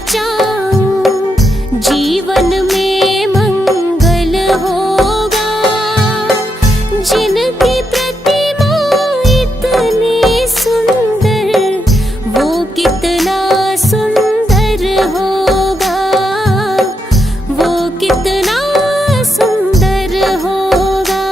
बचाऊं, जीवन में मंगल होगा। जिनकी प्रतिमा इतनी सुंदर, वो कितना सुंदर होगा, वो कितना सुंदर होगा।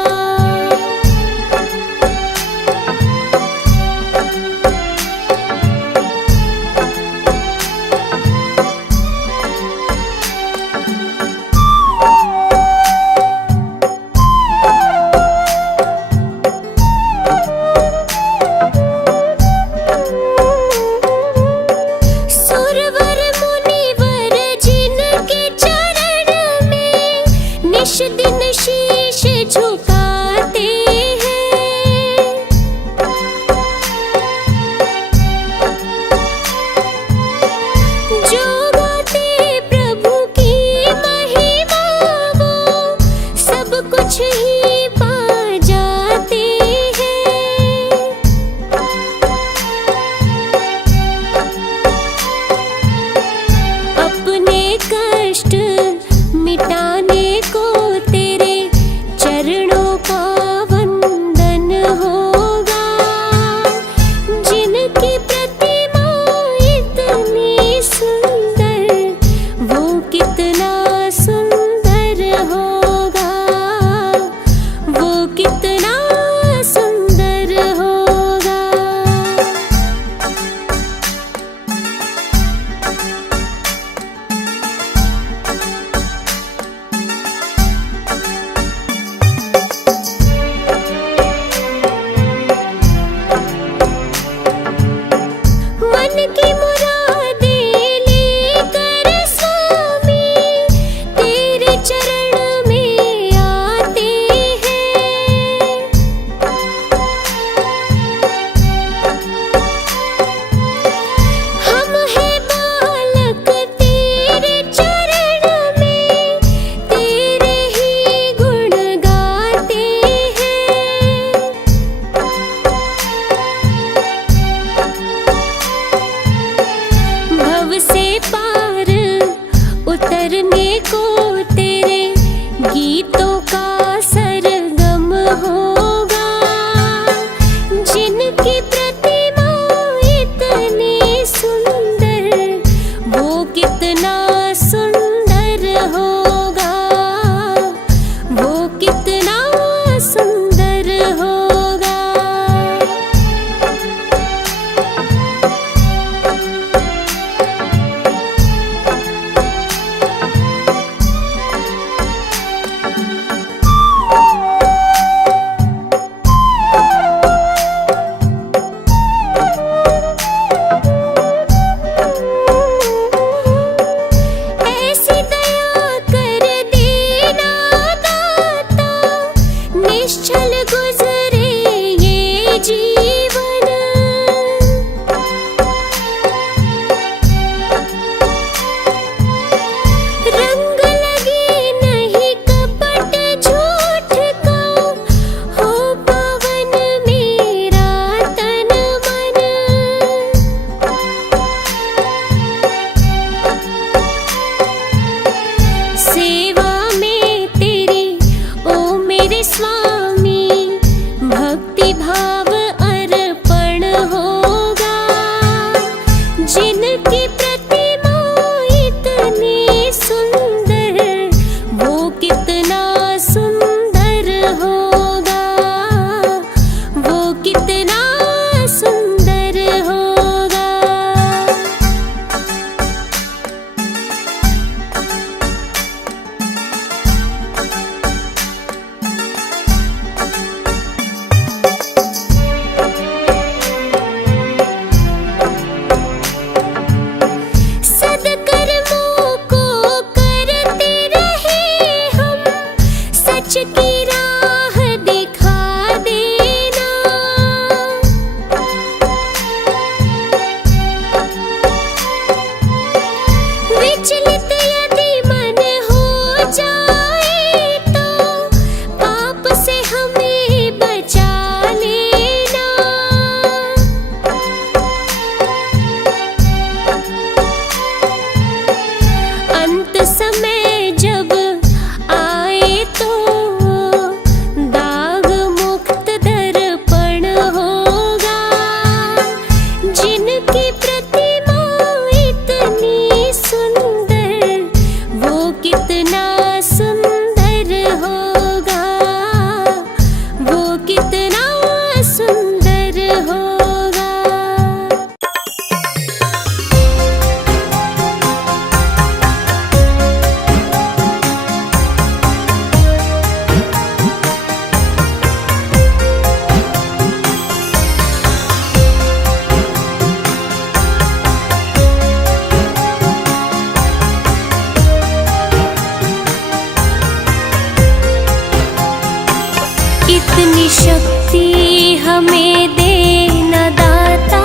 हमें देना दाता,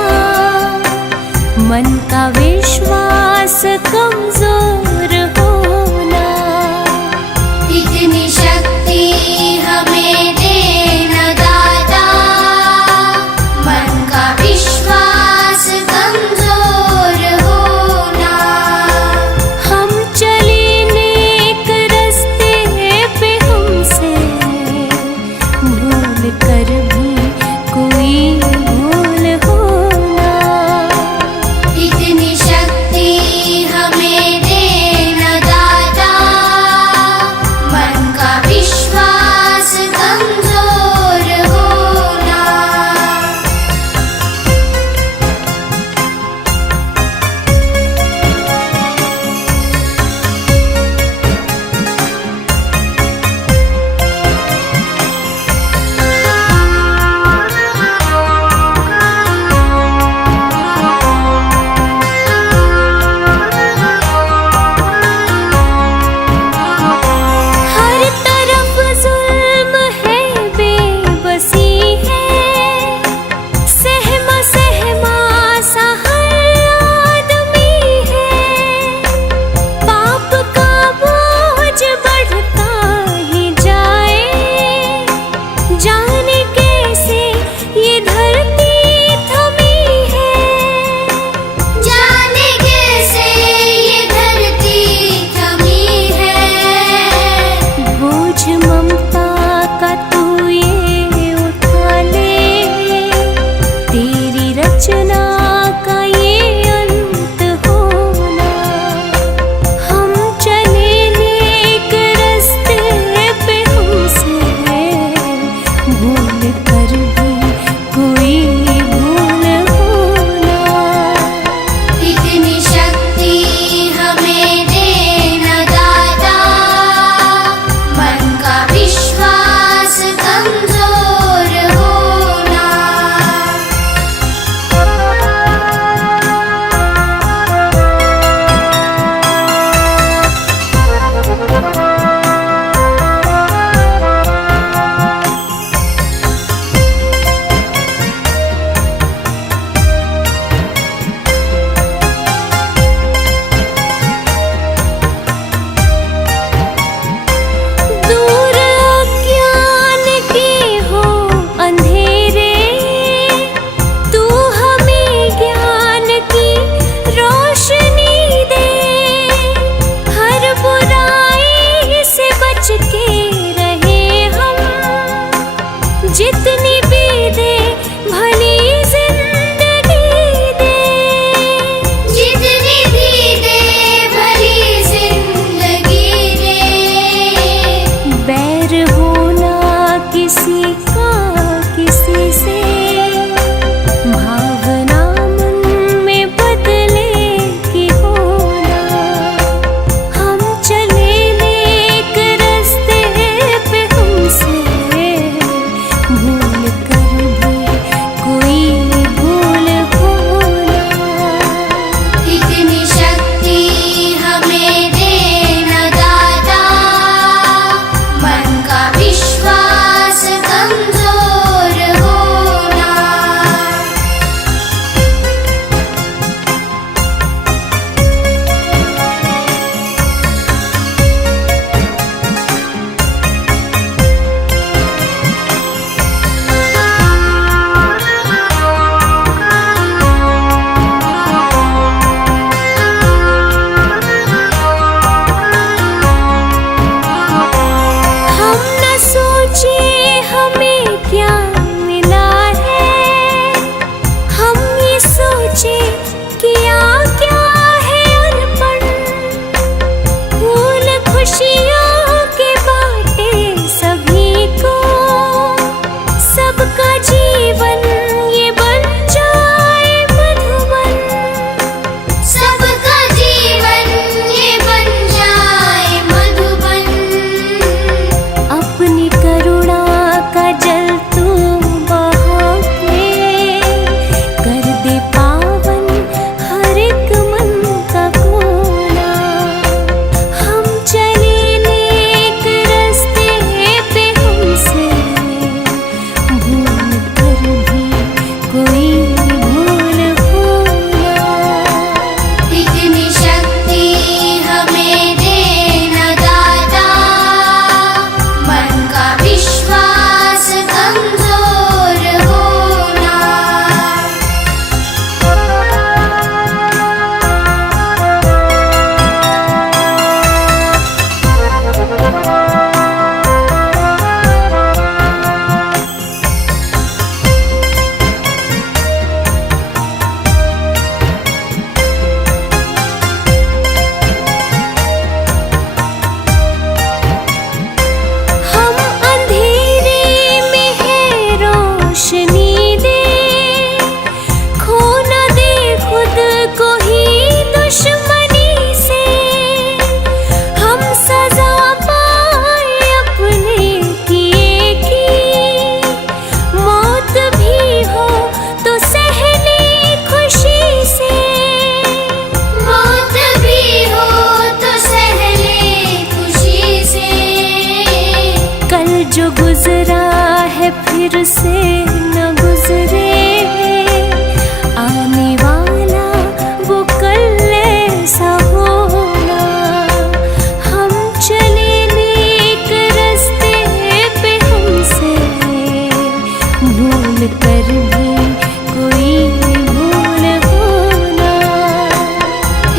मन का विश्वास कमजोर होना। इतनी शक्ति हमें देना दाता, मन का विश्वास कमजोर होना। हम चले नेक रास्ते पे, हमसे भूल कर भी कोई भूल होना। इतनी शक्ति हमें देना दाता, मन का विश्वास कमजोर होना। हर तरफ जुल्म है, बेबसी है, सहमा सहमा सा हर आदमी है। पाप का बोझ बढ़ता ही जाए, जाने कैसे ये धरती थमी है। जाने कैसे ये धरती थमी है। बोझ ममता का तू ये उठा ले, तेरी रचना का ये अंत होना। हम चले नेक रास्ते पे, हमसे भूल कर भी कोई भूल होना। इतनी शक्ति हमें देना दाता, मन का विश्वास कमजोर होना। दूर अज्ञान के हो अंधेरे, तू हमें ज्ञान की रोशनी दे। हर बुराई से बच के रहे हम, जितनी भी दे भली जिंदगी दे। जितनी भी दे भली जिंदगी दे। बैर होना किसी का किसी से, भावना मन में बदले की होना। हम चले नेक रास्ते पे, हमसे भूल कर भी कोई भूल होना। इतनी शक्ति हमें देना दाता, मन का विश्वास कमजोर होना। हम न सोचे हमें क्या मिला है, हम ये सोचे किया क्या है अनपढ़। फूल खुशियों के बाटे सभी को, सबका जीवन ये बन जाए मधुबन। सबका जीवन ये बन जाए मधुबन। अपनी करुणा का जल तू बहा के, कर दे पावन हमसे न गुजरे, आने वाला वो कल ऐसा होना। हम चले नेक रास्ते पे, हमसे भूल कर भी कोई भूल होना।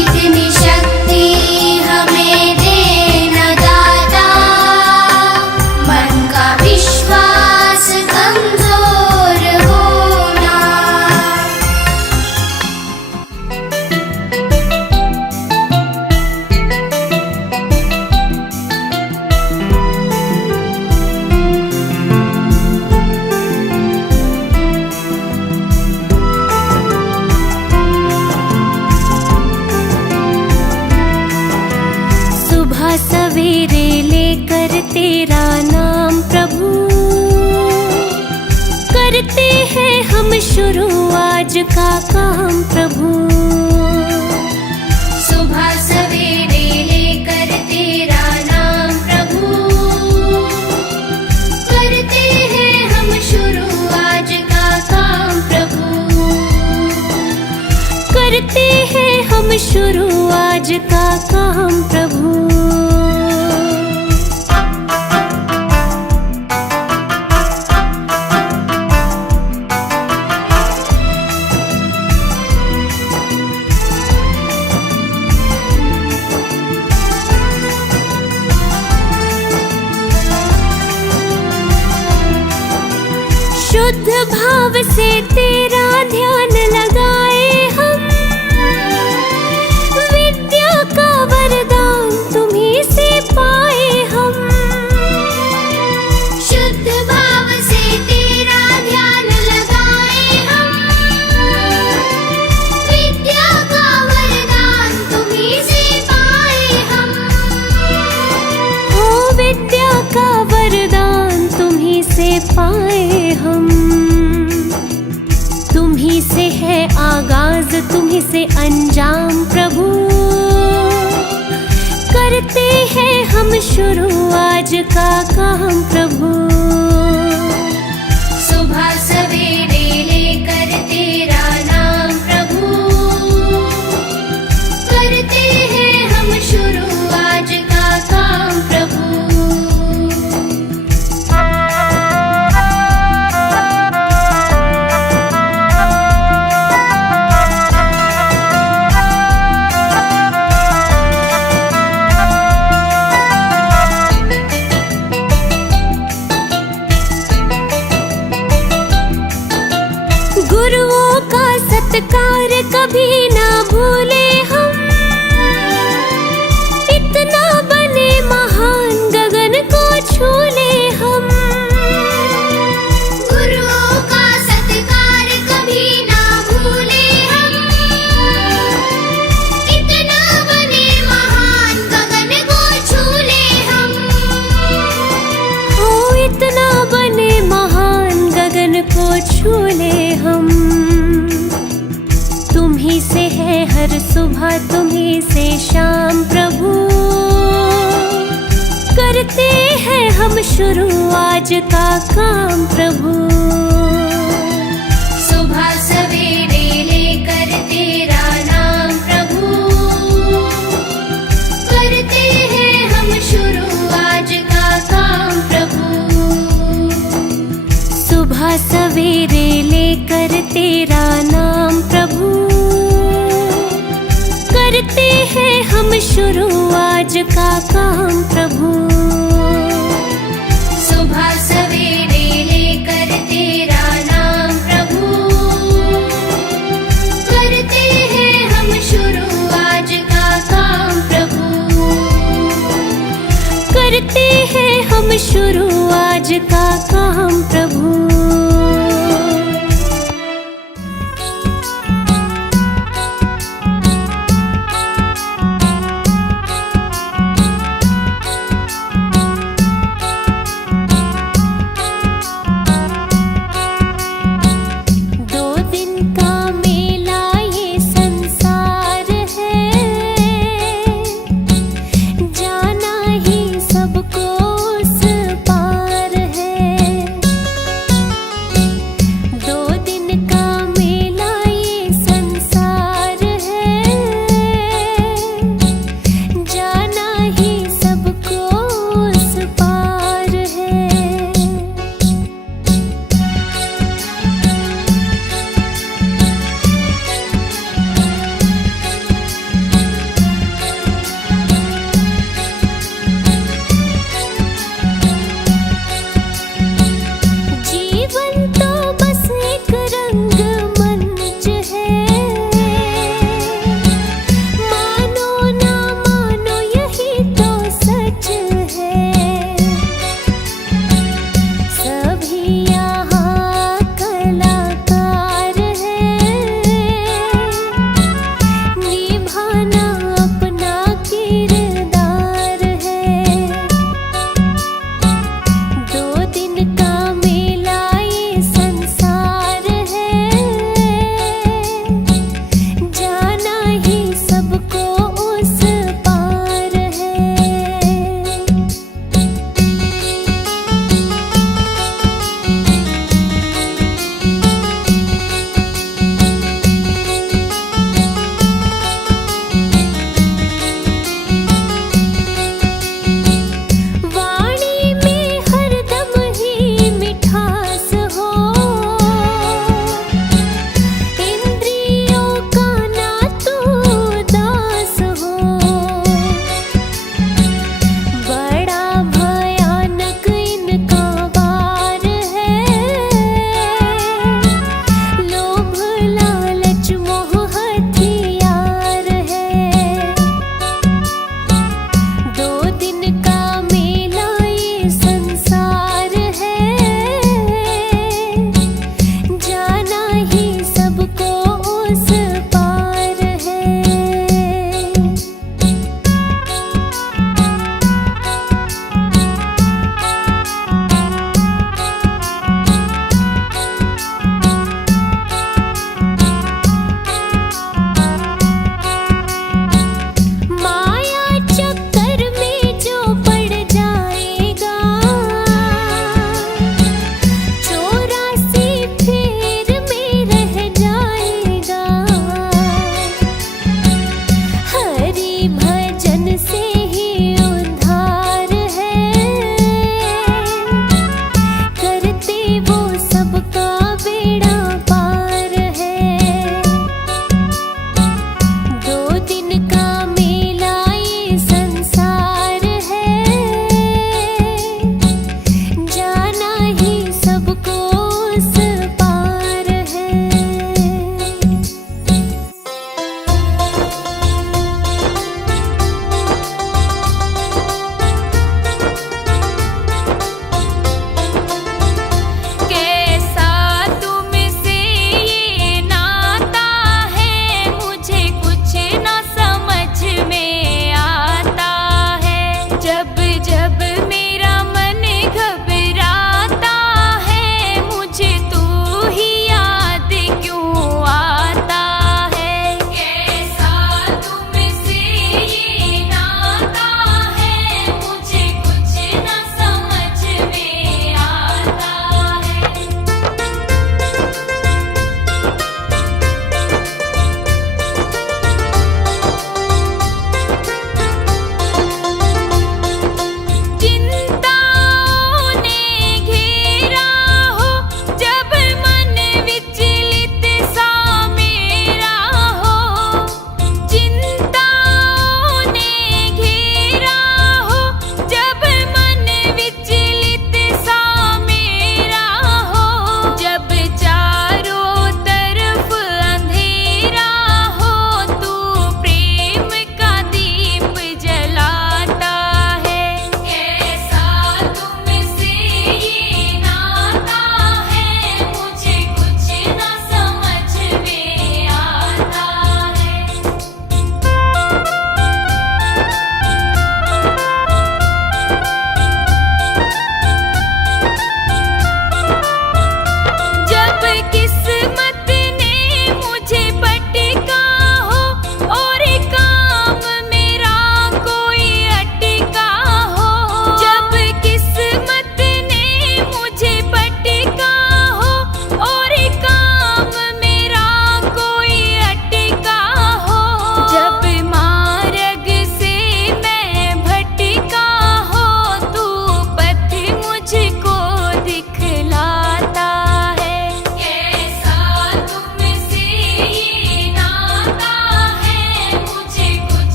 इतनी शक्ति हमें देना दाता, मन का विश्वास कमजोर होना। सुबह सवेरे लेकर तेरा नाम प्रभु, करते हैं हम शुरू आज का काम प्रभु। सुबह सवेरे लेकर तेरा नाम प्रभु, करते हैं हम शुरू आज का काम प्रभु। करते हैं हम शुरू आज का काम प्रभु। शुद्ध भाव से तेरा ध्यान लगाए हम, विद्या का वरदान तुम्हीं से पाए हम। शुद्ध भाव से तेरा ध्यान लगाए हम, विद्या का वरदान तुम्हीं से पाए हम। हो विद्या का वरदान तुम्हीं से पाए हम। तुम्हीं से है आगाज, तुम्हीं से अंजाम प्रभु, करते हैं हम शुरू आज का काम प्रभु। सुबह सवेरे लेकर तेरा नाम प्रभु, करते हैं हम शुरू आज का काम प्रभु। गुरुओं का सत्कार कभी ना भूले हम, इतना बने महान गगन को छू ले हम। गुरुओं का सत्कार कभी ना भूले हम, इतना बने महान गगन को छू ले हम। हो इतना बने महान गगन को छू ले हम। तुम्हीं से है हर सुबह, तुम्हीं से शाम प्रभु, करते हैं हम शुरू आज का काम प्रभु। सुबह सवेरे लेकर तेरा नाम प्रभु, करते हैं हम शुरू आज का काम प्रभु। सुबह सवेरे लेकर तेरा नाम प्रभु, करते हैं हम शुरू आज का काम प्रभु। सुबह सवेरे लेकर तेरा नाम प्रभु, करते हैं हम शुरू आज का काम प्रभु। करते हैं हम शुरू आज का काम प्रभु।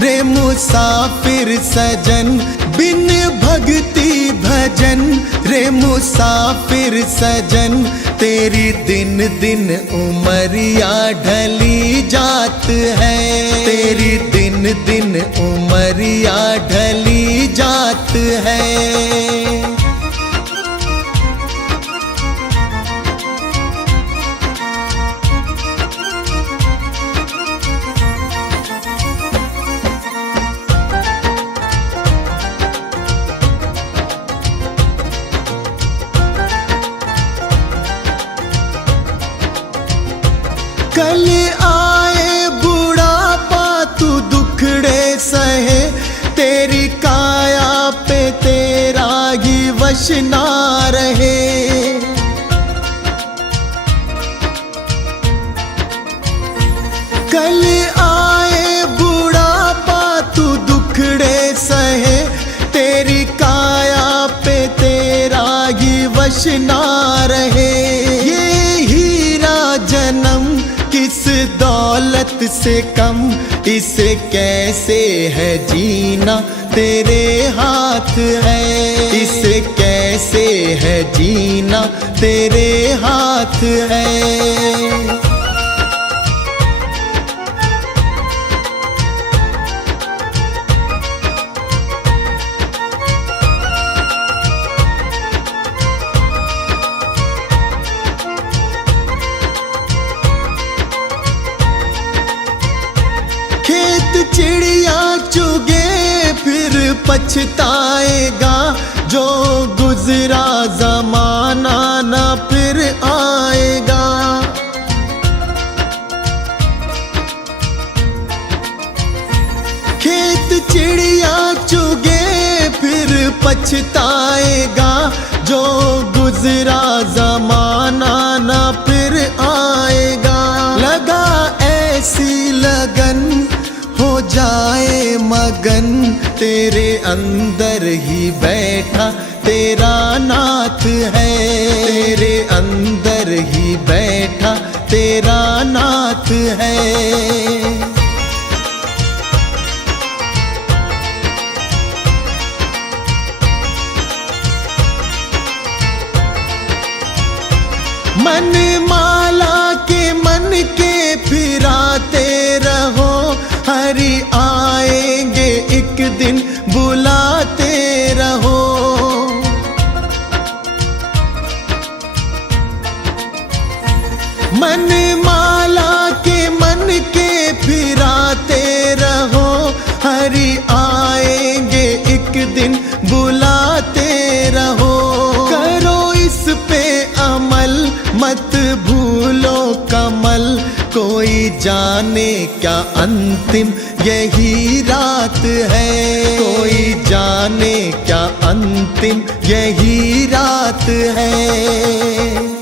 रे मुसाफिर सजन, बिन भक्ति भजन रे मुसाफिर सजन, तेरी दिन दिन उमरिया ढली जात है, तेरी दिन दिन उमरिया ढली जात है। कल आए बुढ़ापा तू दुखड़े सहे, तेरी काया पे तेरा ही वश ना रहे। कल आए बुढ़ापा तू दुखड़े सहे, तेरी काया पे तेरा ही वश ना रहे। ये हीरा जन्म किस दौलत से कम, इसे कैसे है जीना तेरे हाथ है, इसे कैसे है जीना तेरे हाथ है। चिड़िया चुगे फिर पछताएगा, जो गुजरा जमाना न फिर आएगा। खेत चिड़िया चुगे फिर पछताएगा, जो गुजरा जमाना न फिर आएगा। लगा ऐसी लगन हो जाए मगन, तेरे अंदर ही बैठा तेरा नाथ है, तेरे अंदर ही बैठा तेरा नाथ है। मन माला के मन के फिराते रहो, हरि आएंगे एक दिन बुलाते रहो। मन माला के मन के फिराते रहो, हरि आएंगे एक दिन बुलाते रहो। करो इस पे अमल मत भूलो कमल, कोई जाने क्या अंतिम यही रात है, कोई जाने क्या अंतिम यही रात है।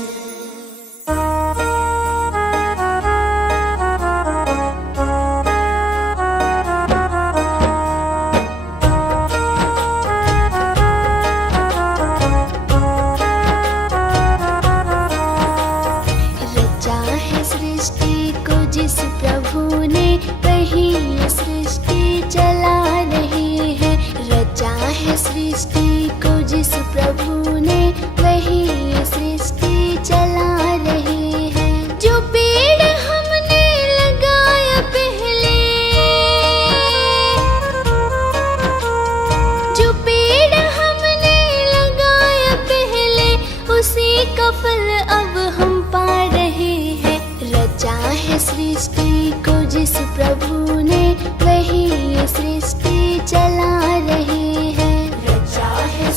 जिस प्रभु ने वही सृष्टि चला रही है, रचा है सृष्टि को जिस प्रभु ने वही सृष्टि चला रही है। जो पेड़ हमने लगाया पहले, जो पेड़ हमने लगाया पहले, उसी का फल अब हम पा रहे हैं। रचा है सृष्टि को जिस प्रभु ने वही सृष्टि चला रही है, रचा है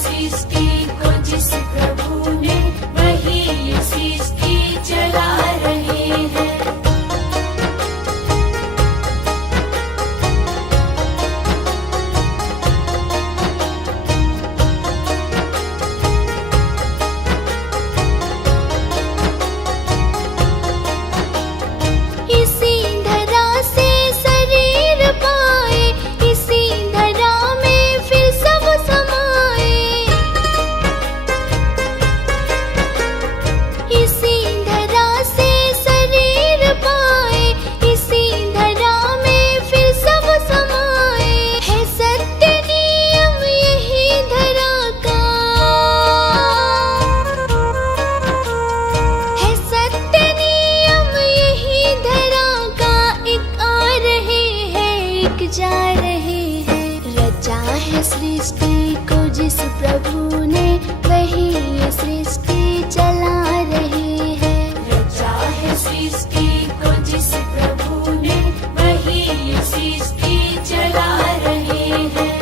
जिस प्रभु ने वही ये सृष्टि चला रहे हैं। रचा है सृष्टि को जिस प्रभु ने वही ये सृष्टि चला रहे हैं।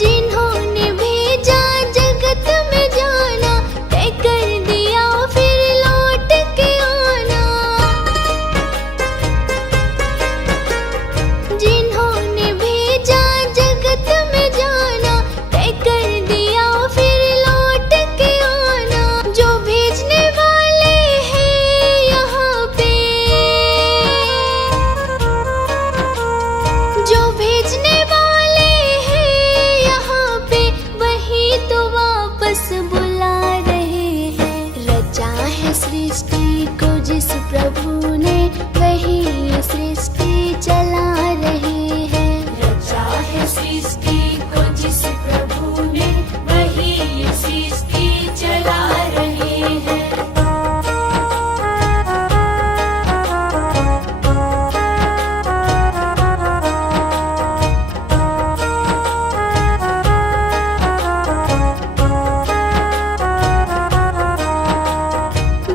जिन्होंने भेजा जगत में जाना, तय कर दिया फिर लौट के आना। जिन्होंने भेजा जगत में जाना, तय कर दिया फिर लौट के आना। जो भेजने वाले हैं यहाँ पे, जो भेजने वाले हैं यहाँ पे, वही तो वापस बुला रहे हैं। रचा है सृष्टि को जिस प्रभु ने वही ये सृष्टि चला रहे हैं। रचा है सृष्टि को जिस प्रभु ने वही ये सृष्टि चला रहे हैं।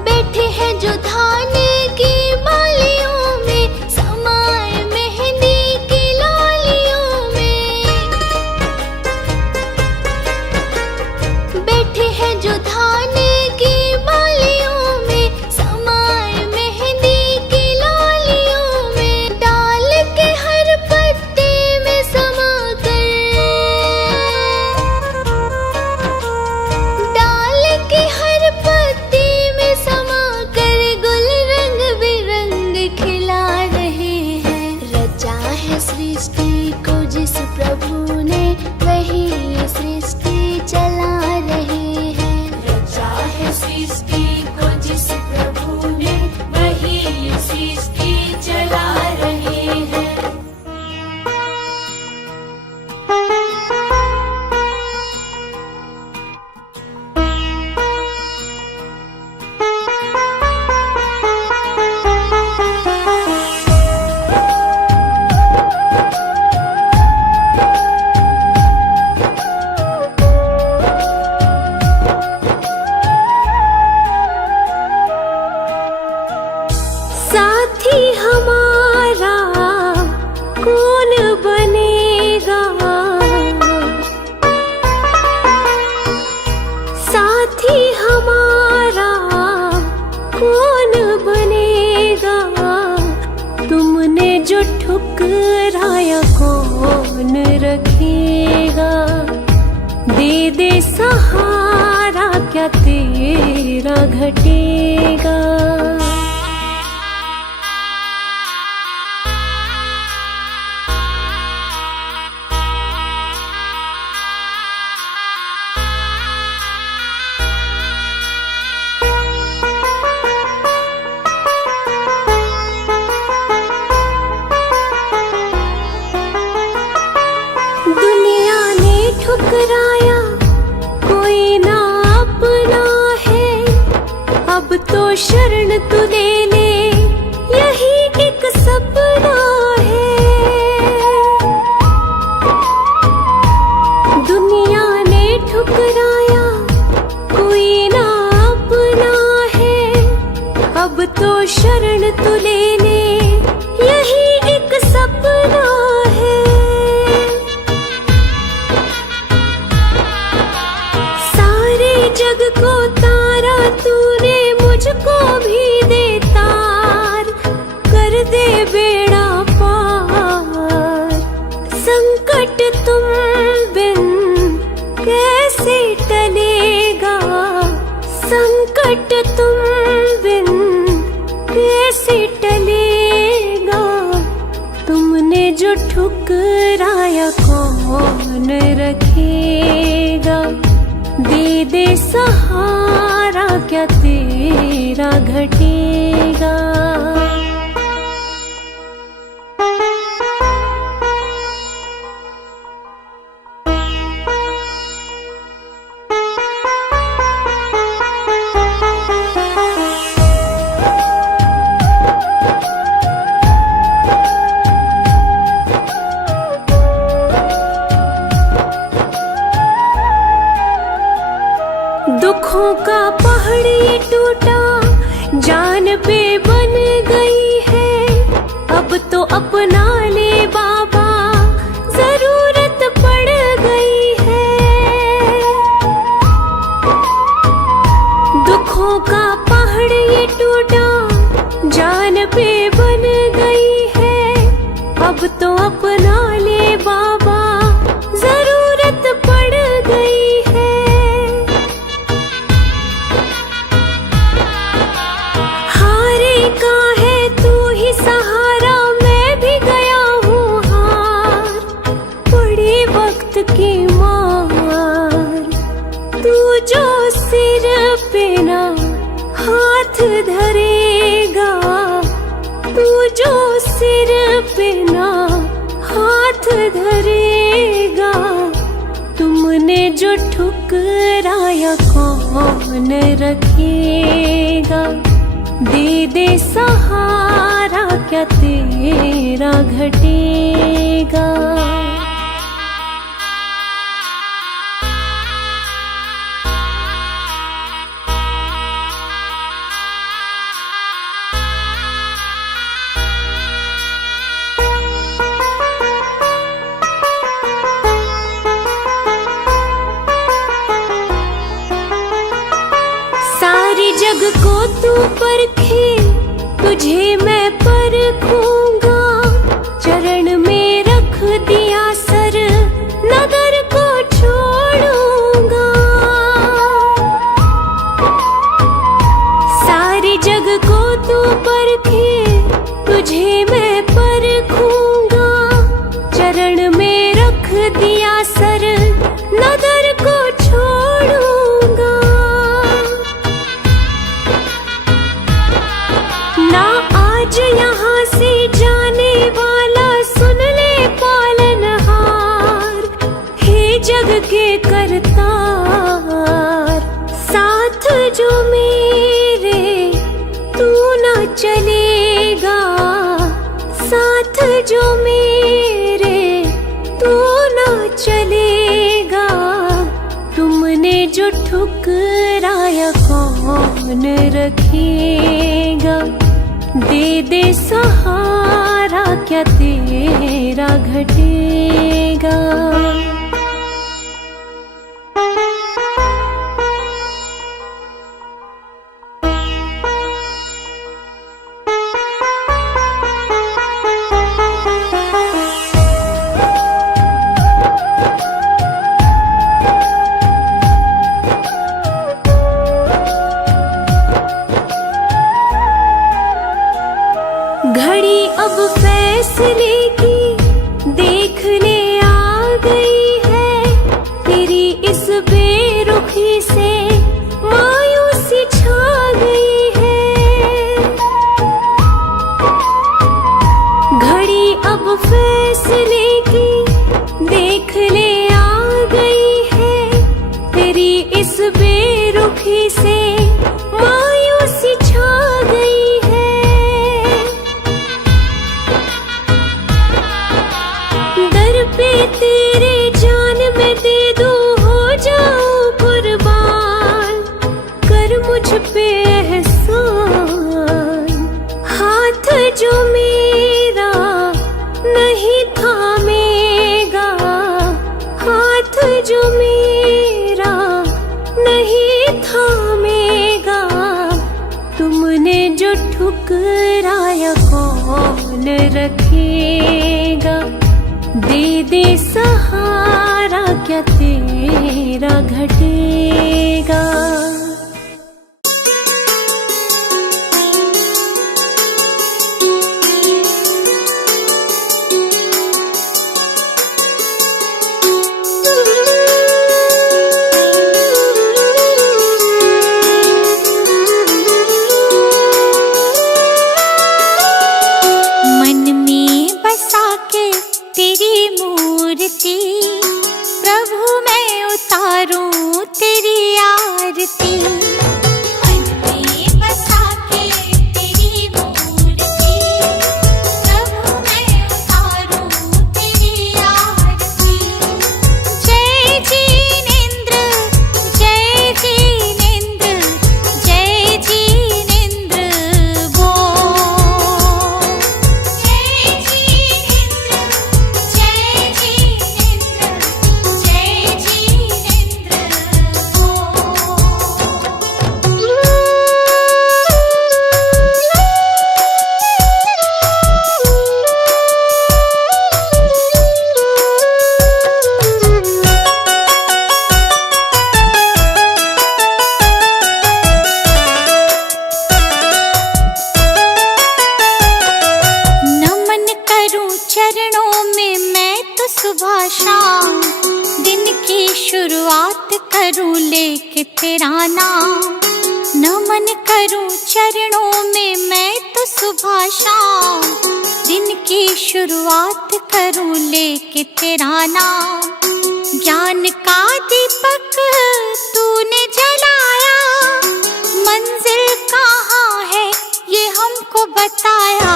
बैठे हैं जो धान की बालियों में, समाए मेहंदी की लालियों में। बैठे हैं जो धान की बालियों में, समाए मेहंदी की लालियों में। डाल के हर पत्ते में समा कर, डाल के हर पत्ते में समा कर, गुल रंग बिरंग खिला रहे हैं। रचा है सृष्टि को जिस प्रभु ने वही ये सृष्टि चला रहे हैं। रचा है सृष्टि को जिस प्रभु ने वही ये सृष्टि चला रहे हैं। साथी हमारा कौन बनेगा, साथी हमारा कौन बनेगा। तुमने जो ठुकराया कौन रखेगा। दे दे सहारा क्या तेरा घटेगा। दुनिया ने ठुकराया कोई ना अपना है। अब तो शरण तू ले ले, यही एक सपना है। दुनिया ने ठुकराया कोई ना अपना है। अब तो शरण तू ले ले, यही एक सपना है। सारे जग को तारा तूने, मुझको भी दे तार। कर दे बेड़ा पार। संकट तुम बिन कैसे टलेगा। संकट तुम बिन कैसे टलेगा। तुमने जो ठुकराया कौन रखेगा। दे सहारा, क्या तेरा घटेगा। दुखों का पहाड़ ये टूटा, जान पे बन गई है। अब तो अपना ले बाबा, जरूरत पड़ गई है। दुखों का पहाड़ ये टूटा, जान पे बन गई है। अब तो अपना ले बाबा, जरूरत पड़ गई है। का है तू ही सहारा, मैं भी गया हूँ हार। पड़ी वक्त की मार, तू जो सिर पे ना हाथ धरेगा, तू जो सिर पे ना हाथ धरेगा। तुमने जो ठुकराया कौन रखेगा। दे दे सहारा, क्या तेरा घटेगा। सारी जग को तू परखे, तुझे मैं परखूंगा। चरण में रख दिया सर, नगर को छोड़ूंगा। सारी जग को तू परखे, तुझे मैं परखूंगा। चरण में रख दिया सर, नगर को छोड़ूंगा। ना आज यहाँ से जाने वाला, सुन ले पालनहार। हे जग के करतार, साथ जो मेरे तू ना चलेगा। साथ जो मेरे तू ना चलेगा। तुमने जो ठुकराया कौन रखेगा। दे दे सहारा, क्या तेरा घटेगा। घड़ी अब फैसले की देखने आ गई है। तेरी इस बेरुखी से मायूसी छा गई है। घड़ी अब फैसले की देखने आ गई है। तेरी इस बेरुखी से मायूसी छा गई है। दर पे तेरे जान में दे दूं, हो जाऊं कुर्बान। कर मुझ पे एहसान, हाथ जो मेरा नहीं थामेगा। हाथ जो मेरा नहीं थामेगा। तुमने जो ठुकराया कौन रखेगा। दे दे सहारा, क्या तेरा घटेगा। उतारूं तेरी आरती। मन में बसा के तेरी मूर्ति, प्रभु मैं उतारूं तेरी आरती। जय जिनेंद्र जय जिनेंद्र जय जिनेंद्र बोल। जय जिनेंद्र जय जिनेंद्र जय जिनेंद्र बोल। नमन करूं चरणों में मैं तो सुबह शाम, दिन की शुरुआत करूं लेके तेरा नाम। नमन करूं चरणों में मैं तो सुबह शाम, दिन की शुरुआत करूं लेके तेरा नाम। ज्ञान का दीपक तूने जलाया, मंजिल कहाँ है ये हमको बताया।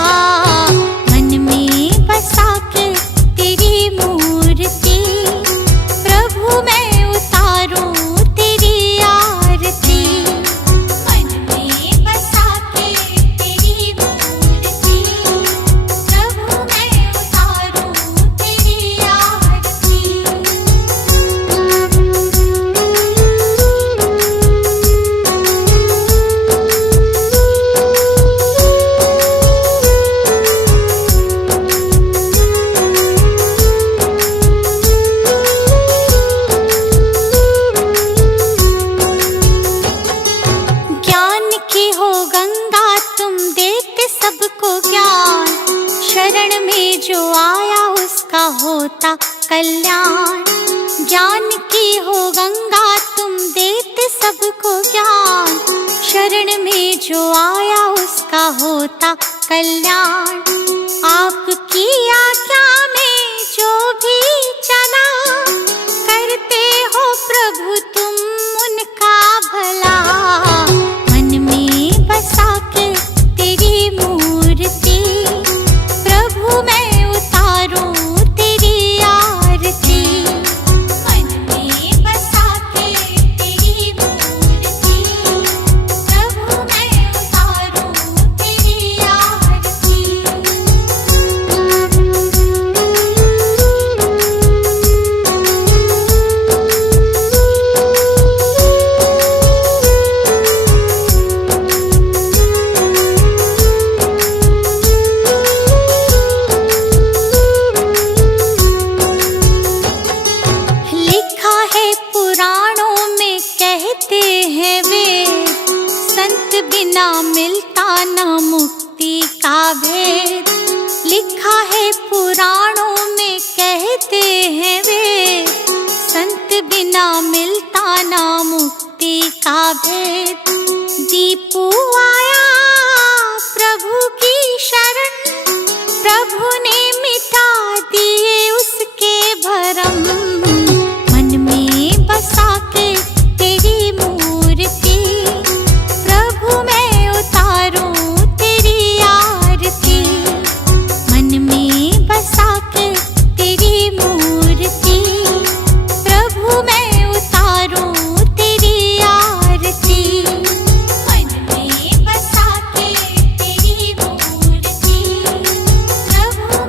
मन में बसा के तेरी मूर्ति, प्रभु मैं उतारूं तेरी आरती। मन में बसा के तेरी मूर्ति, प्रभु मैं उतारूं तेरी आरती। ज्ञान की हो गंगा तुम देते सबको ज्ञान, शरण में जो आया उसका होता कल्याण। ज्ञान की हो गंगा तुम देते सबको ज्ञान, शरण में जो आया उसका होता कल्याण। आपकी आज्ञा में जो भी चला, करते हो प्रभु तुम उनका भला। मन में बसा के तेरी मूर्ति, प्रभु मैं उतारूं तेरी आरती। मन में बसा के तेरी मूर्ति, प्रभु मैं उतारूं तेरी आरती। लिखा है पुराणों में कहते हैं वेद, संत बिना मिलता न मुक्ति का भेद। लिखा है पुराणों में कहते हैं वेद, संत बिना मिलता न मुक्ति का भेद। दीपू आया प्रभु की शरण, प्रभु ने मिटा दिए उसके भरम। मन में बसा के तेरी मूर्ति, प्रभु मैं उतारूं तेरी आरती। मन में बसा के तेरी मूर्ति, प्रभु मैं उतारूं तेरी आरती। मन में बसा के तेरी मूर्ति, प्रभु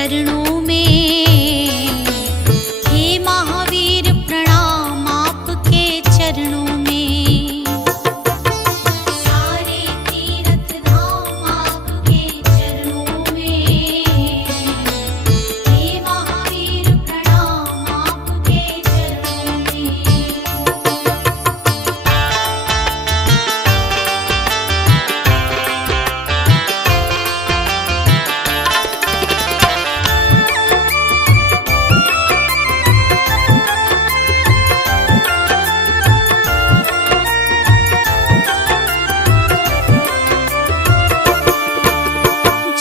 चरणों में। हे महावीर प्रणाम आपके चरणों में। सारे तीर्थ धाम आपके चरणों में। हे महावीर प्रणाम आपके चरणों में।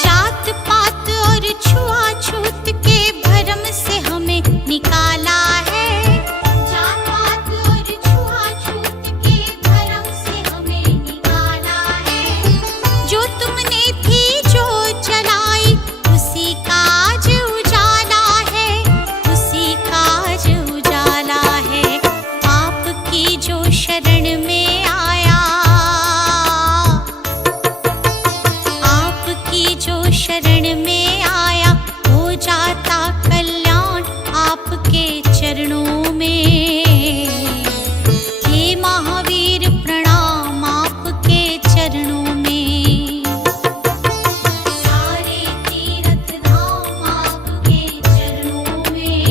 जात पात और छुआछूत के भरम से हमें निकाला है। जात पात और छुआछूत के भरम से हमें निकाला है। जो तुमने थी जो चलाई उसी का आज उजाला है। उसी का आज उजाला है। आपकी जो शरण में आया, आपकी जो शरण में आया हो जाता कल्याण आपके चरणों में। हे महावीर प्रणाम आपके चरणों में। सारे तीर्थ धाम आपके चरणों में।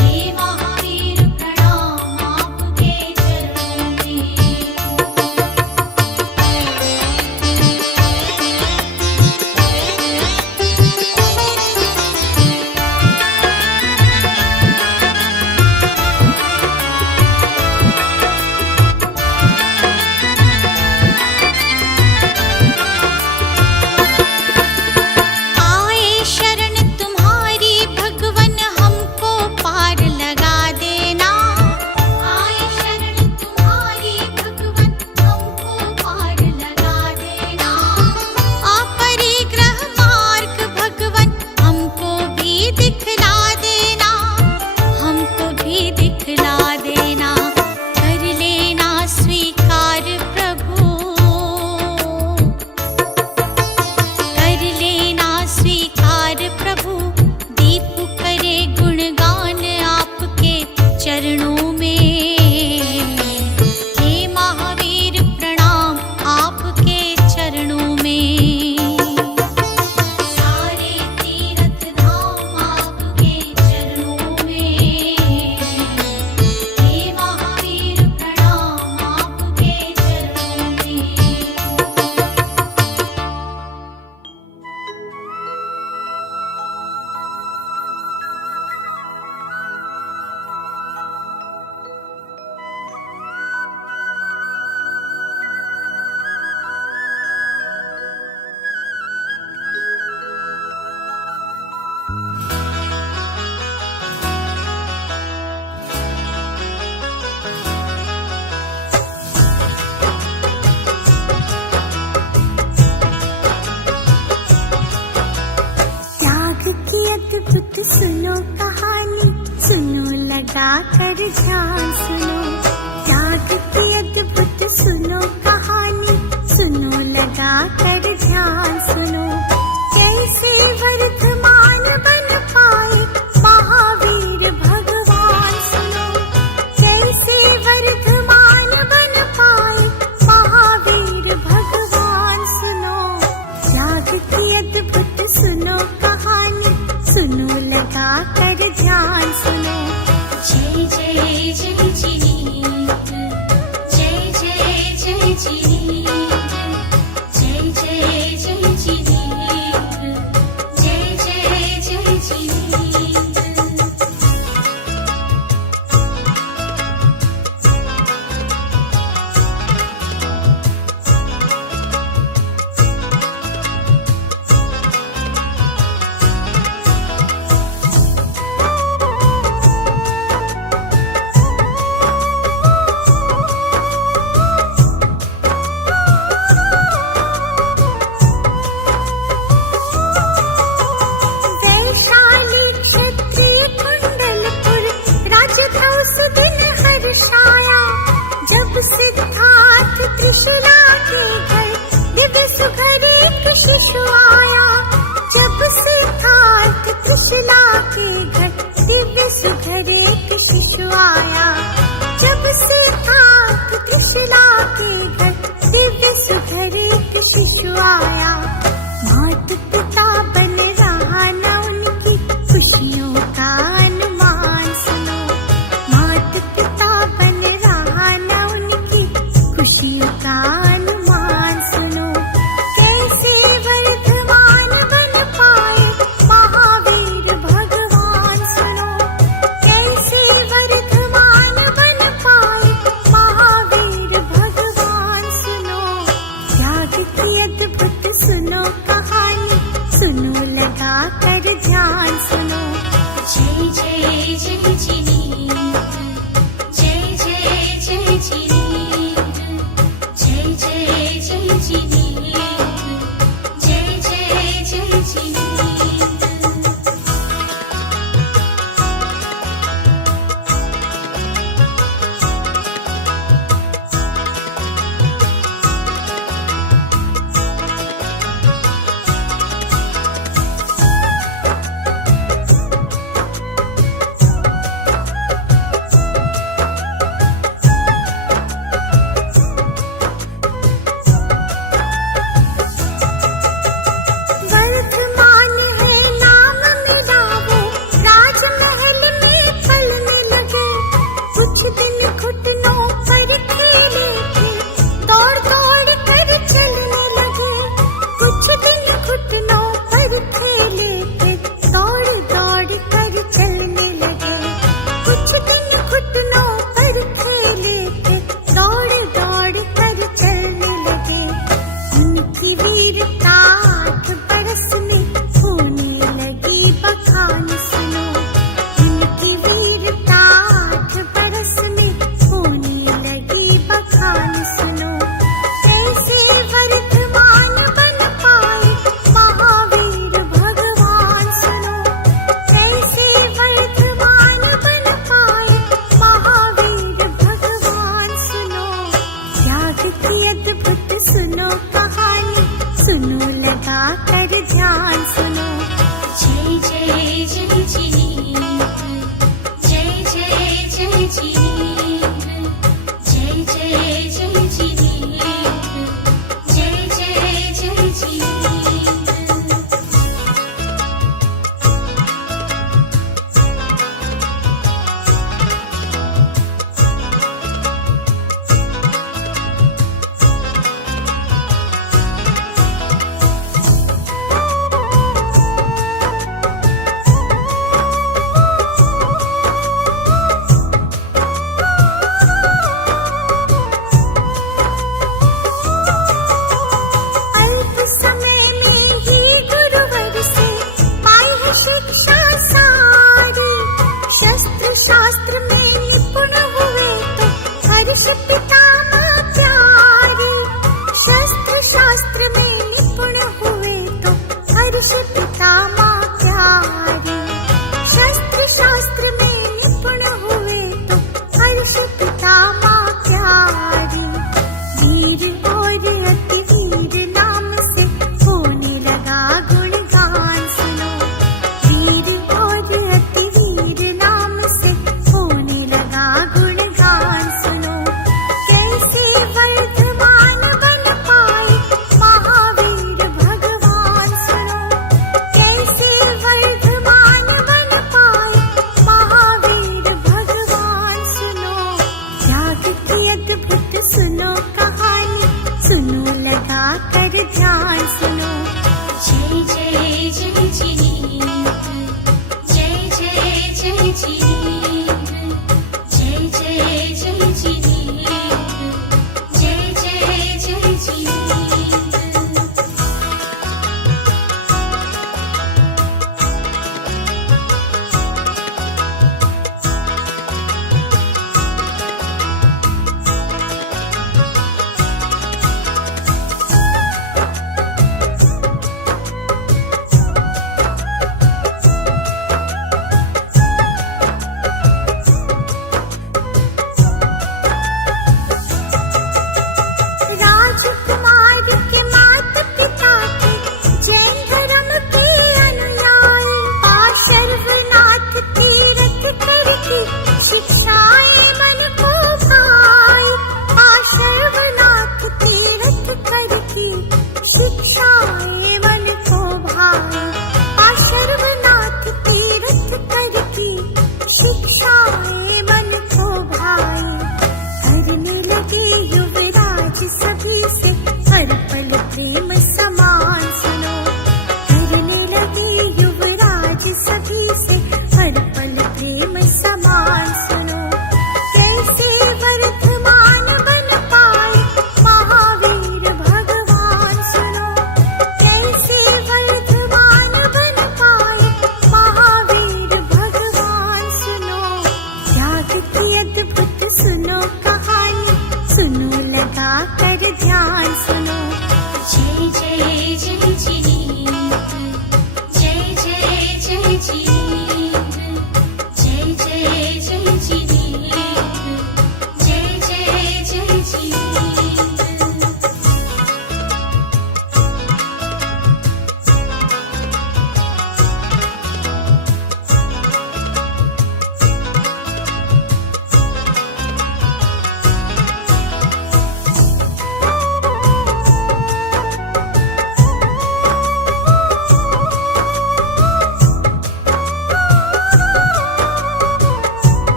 हे महावीर प्रणाम आपके चरणों में। आए शरण तुम्हारी भगवन हमको पार लगा देना। आए शरण तुम्हारी भगवन हमको पार लगा देना। अपरिग्रह मार्ग भगवन हमको भी दिखला देना। हमको भी दिखला देना। कर लेना स्वीकार प्रभु। कर लेना स्वीकार प्रभु। दीप करे गुणगान आपके चरणों में। हे महावीर प्रणाम आपके चरणों में। सारे तीर्थ धाम आपके चरणों में। हे महावीर प्रणाम आपके चरणों में। त्याग की अद्भुत सुनो कहानी, सुनो लगा कर ध्यान सुनो। त्याग की अद्भुत सुनो कहानी, सुनो लगा कर ध्यान सुनो। कैसे वर्धमान बन पाए महावीर भगवान सुनो। कैसे वर्धमान बन पाए महावीर भगवान सुनो। त्याग की अद्भुत सुनो कहानी, सुनो लगा कर ध्यान सुनो। जय जय जय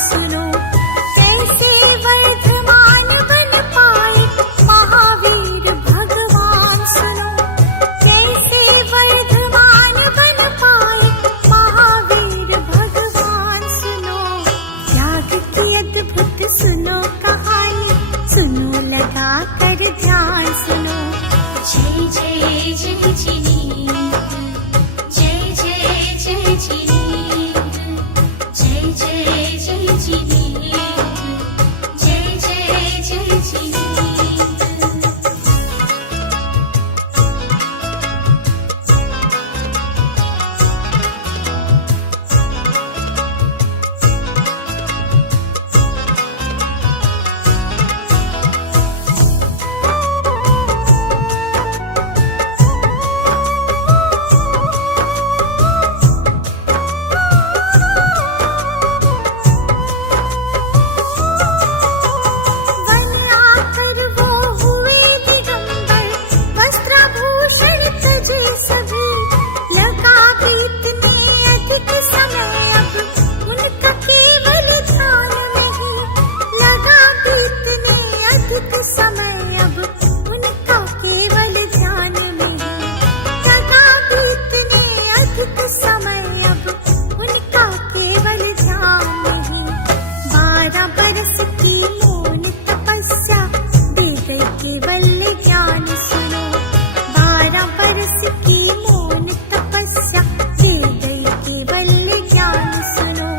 सुनो, कैसे वर्धमान बन पाए महावीर भगवान सुनो, कैसे वर्धमान बन पाए महावीर भगवान सुनो। त्याग की अद्भुत सुनो कहानी, सुनो लगा कर ध्यान सुनो। जय जय जय जिनेंद्र, जय जय जय जिनेंद्र, जय जय जय जिनेंद्र, जय जय जय जिनेंद्र। वन आकर वो हुए दिगंबर, वस्त्राभूषण तजे सभी। लगा बीतने अधिक समय अब उनका केवल ध्यान नहीं, लगा बीतने अधिक समय अब उनका केवल ध्यान नहीं, लगा बीतने अधिक समय अब उनका केवल ध्यान नहीं। 12 बरस की मौन तपस्या दे गई केवल ज्ञान सुनो, 12 बरस की मौन तपस्या दे गई केवल ज्ञान सुनो।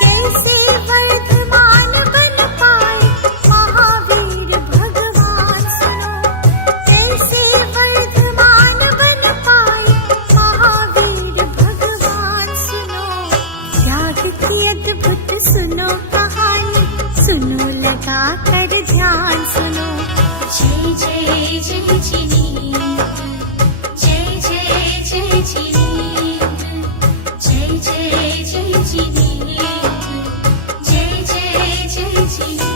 कैसे वर्धमान बन पाए महावीर भगवान सुनो, कैसे वर्धमान बन पाए महावीर भगवान सुनो। त्याग की अद्भुत सुनो कहानी, सुनो लगा कर ध्यान सुनो। जय जय जय जिनेंद्र, जय जय जय जिनेंद्र, जय जय जय जिनेंद्र, जय जय जय जिनेंद्र।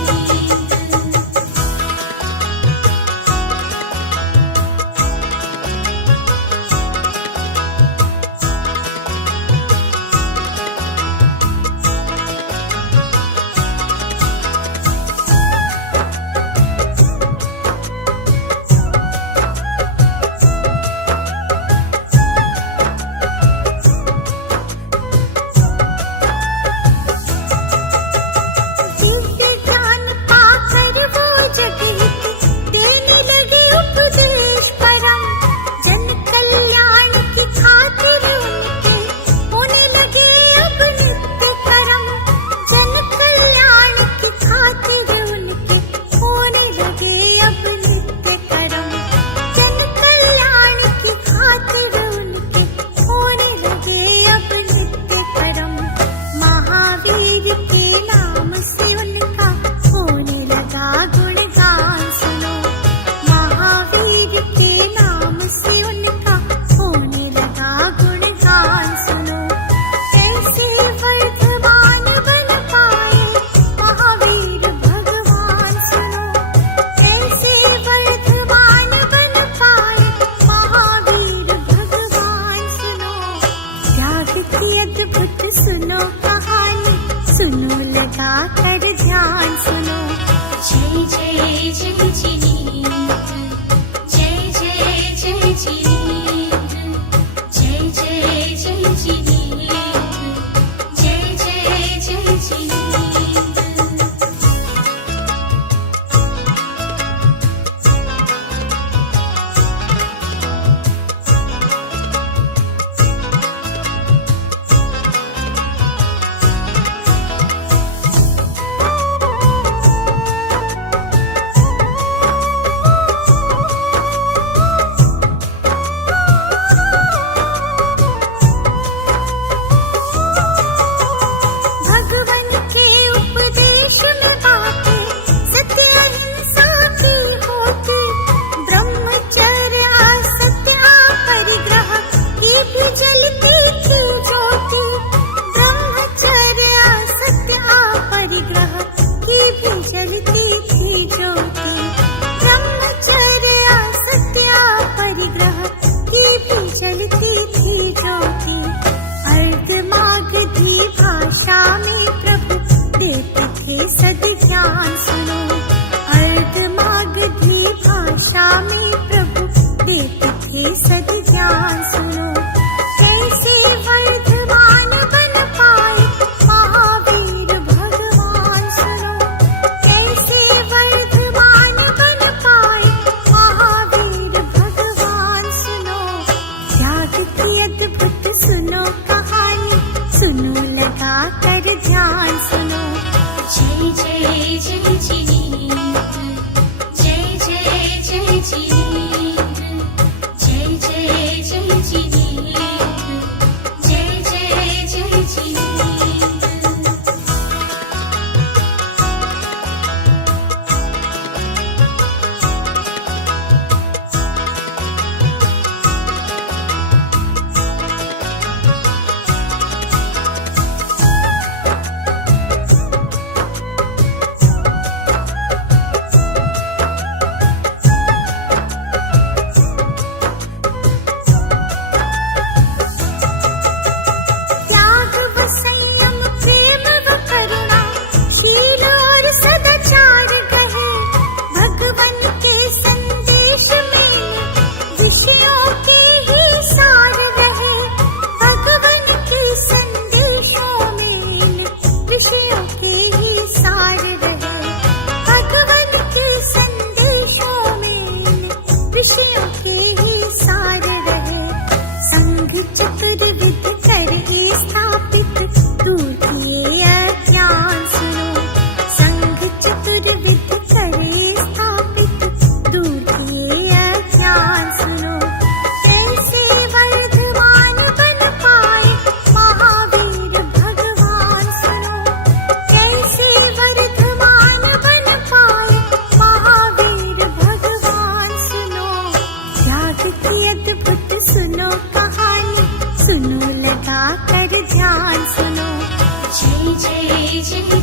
दिव्य ज्ञान पाकर वो जगहित देने लगे उपदेश परम। जन कल्याण की खातिर उनके होने लगे अब नित्य कर्म, जन कल्याण की खातिर उनके होने लगे अब नित्य कर्म, जन कल्याण की खातिर उनके होने लगे अब नित्य कर्म। महावीर के नाम से उनका होने लगा गुणगान सुनो, महावीर के नाम से उनका होने लगा गुणगान सुनो। कैसे वर्धमान बन पाए महावीर भगवान सुनो, कैसे वर्धमान बन पाए महावीर भगवान सुनो। त्याग की अद्भुत सुनो कहानी, सुनो लगा कर ध्यान सुनो। जय जय जय जिनेंद्र, जय जय जय जिनेंद्र, जय जय जय जिनेंद्र, जय जय जय जिनेंद्र।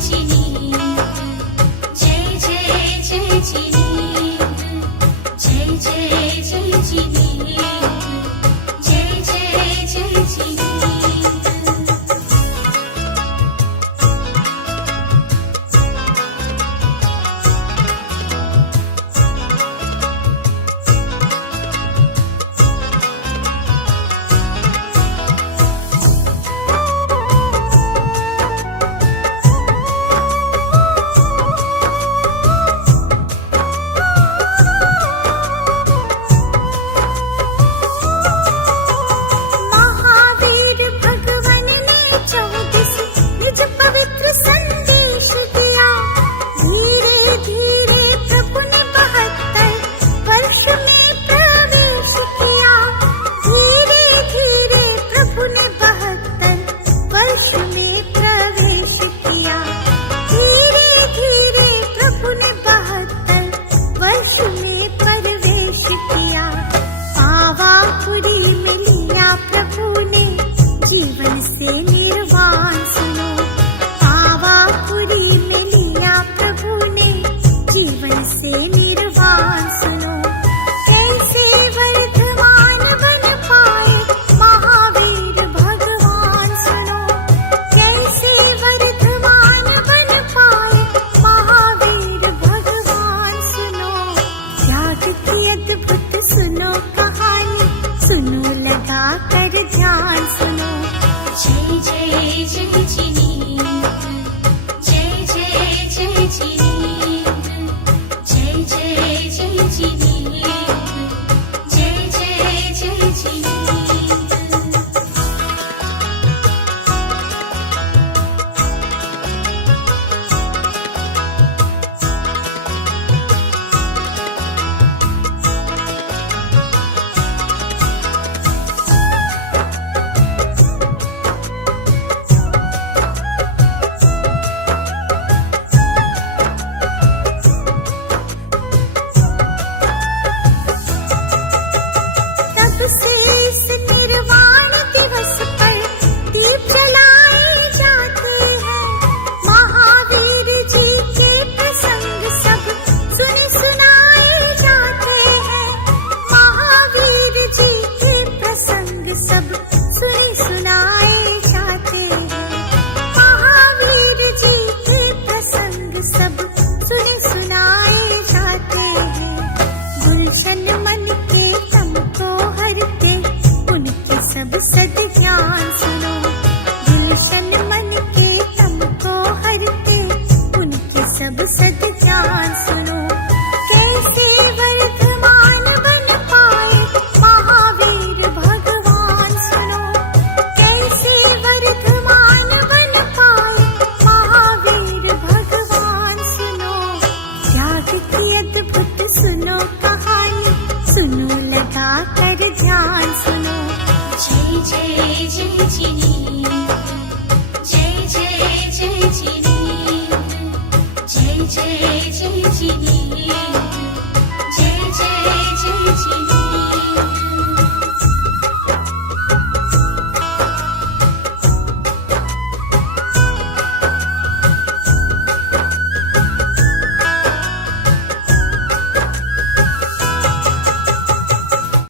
जिनींद, जय जय जय जिनींद, जय जय जय जिनींद, जय जय जय जिनींद। महावीर भगवन ने 14 निज पवित्र संदेश दिया। धीरे धीरे प्रभु ने 72 वर्ष में प्रवेश किया। धीरे धीरे प्रभु ने 72 वर्ष में प्रवेश किया। धीरे धीरे प्रभु ने 72 वर्ष में प्रवेश किया। पावापुरी में लिया प्रभु ने जीवन से निर्वाण सुनो। पावापुरी में लिया प्रभु ने जीवन से निर्वाण सुनो। कैसे वर्धमान बन पाए महावीर भगवान सुनो। कैसे वर्धमान बन पाए महावीर भगवान सुनो। त्याग की अद्भुत सुनो कहानी, सुनो लगा कर ध्यान सुनो। जय जय जय जिनींद, जय जय जय जिनींद, जय जय जय जिनींद, जय जय जय जिनींद। तब से इस निर्वाण दिवस पर दीप जलाए जाते हैं। महावीर जी के प्रसंग सब सुने सुनाए जाते हैं। महावीर जी के प्रसंग सब सुने सुनाए जाते हैं। महावीर जी के प्रसंग सब सुने सुनाए जाते हैं। गुलशन मन के तम को हरते उनके सब सद ज्ञान सुनो। गुलशन मन के तम को हरते उनके सब सद ज्ञान सुनो। कैसे वर्धमान बन पाए महावीर भगवान सुनो। कैसे वर्धमान बन पाए महावीर भगवान सुनो। त्याग की अद्भुत सुनो कहानी, सुनो लगा कर ध्यान सुनो। जय जय जय जिनींद, जय जय जय जिनींद, जय जय जय जिनींद,